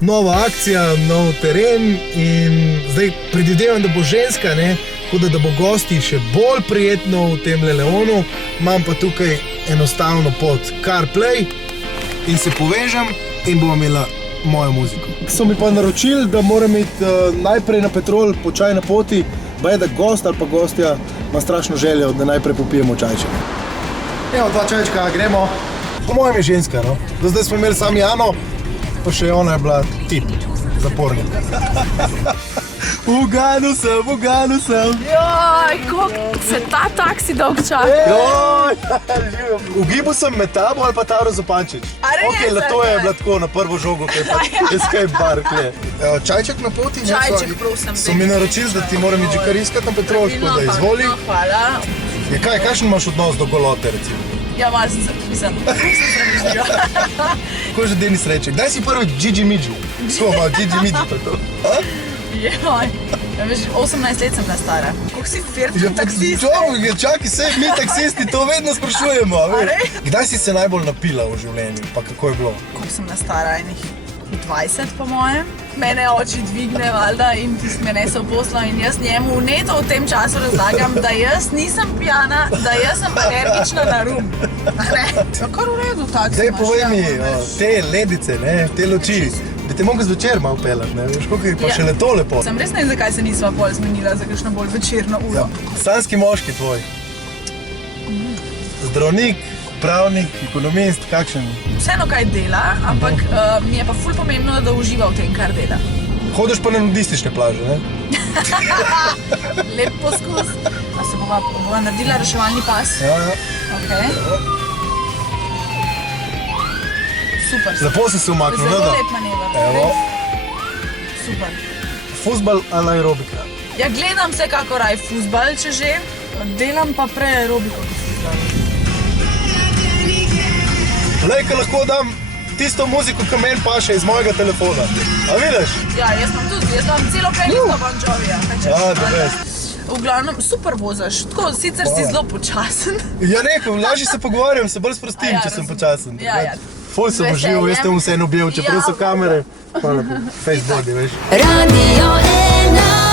nova akcija, nov teren in zdaj predvidevam, da bo ženska, ne? Tako da bo gosti še bolj prijetno v tem Leonu. Imam pa tukaj enostavno pod CarPlay in se povežem in bomo imela mojo muziko. So mi pa naročili, da moram iti najprej na Petrol po čaj na poti, pa je da gost ali pa gostja ima strašno željo, da najprej popijemo čajček. Evo, 2 čajčka, gremo. Po mojem je ženska, no. Do zdaj smo imeli sam Jano, pa še ona je bila tip, zapornik. Uganil sem. Joj, koliko se ta taksi dolg čaka? Joj, ugibal sem med tabo ali pa Taro Zupančič. Ok, to je bila tako na prvo žogo, kaj pa Escape Bar, kje. Čajček na poti? Čajček, prosim. So mi naročili, da ti moram iti že kar iskat na Petrol, tako da izvoli. No, hvala. Kakšen imaš odnos do golote, recimo? Ja, malo sem sremižljiva. Kako že deni sreče? Kdaj si prvi Gigi Midži? Tako malo Gigi Midži pa to. Joj, ja, veš, 18 let sem bila stara. Koliko si firtni taksist? Čakaj, sej mi taksisti to vedno sprašujemo. Kdaj si se najbolj napila v življenju, pa kako je bilo? Koliko sem bila stara, enih 20 po mojem. Mene oči dvigne, valjda, in tist me nese v poslo in jaz njemu neto v tem času razlagam, da jaz nisem pijana, da jaz sem alergična na rum. Ne, kar v redu taksi imaš. Zdaj povej mi, te ledice, te luči, bi te mogel zvečer malo pelat, ne? Veš, koliko je pa šele to lepo. Sem res ne vem, zakaj se nisva pol zmenila za kakšno bolj večerno uro. Sanski moški tvoj. Zdravnik, pravnik, ekonomist, kakšen? Vseeno kaj dela, ampak mi je pa ful pomembno, da uživa v tem, kar dela. Hodiš pa na nudistične plaže, ne? Lep poskus. A se bova naredila reševalni pas? Ja. Ok. Super. Lepo si se umaknil, ne da? Zelo lep manever. Evo. Super. Fuzbal ali aerobika? Ja, gledam vsekako raj fuzbal, če že. Delam pa prej aerobiko kot fuzbal. Lejka, lahko dam tisto muziko, ki meni paše iz mojega telefona. A vidiš? Ja, jaz imam celo playlisto Bon Jovija. the best. V glavnem, super vozaš. Tako, sicer si zelo počasen. Ja, rekel, lažje se pogovarjam, se bolj sprostim, če sem počasen. Ja. Ful sem užival, jaz tem vseeno objel, čeprav so kamere. Hvala po Facebooku, veš. Radio 1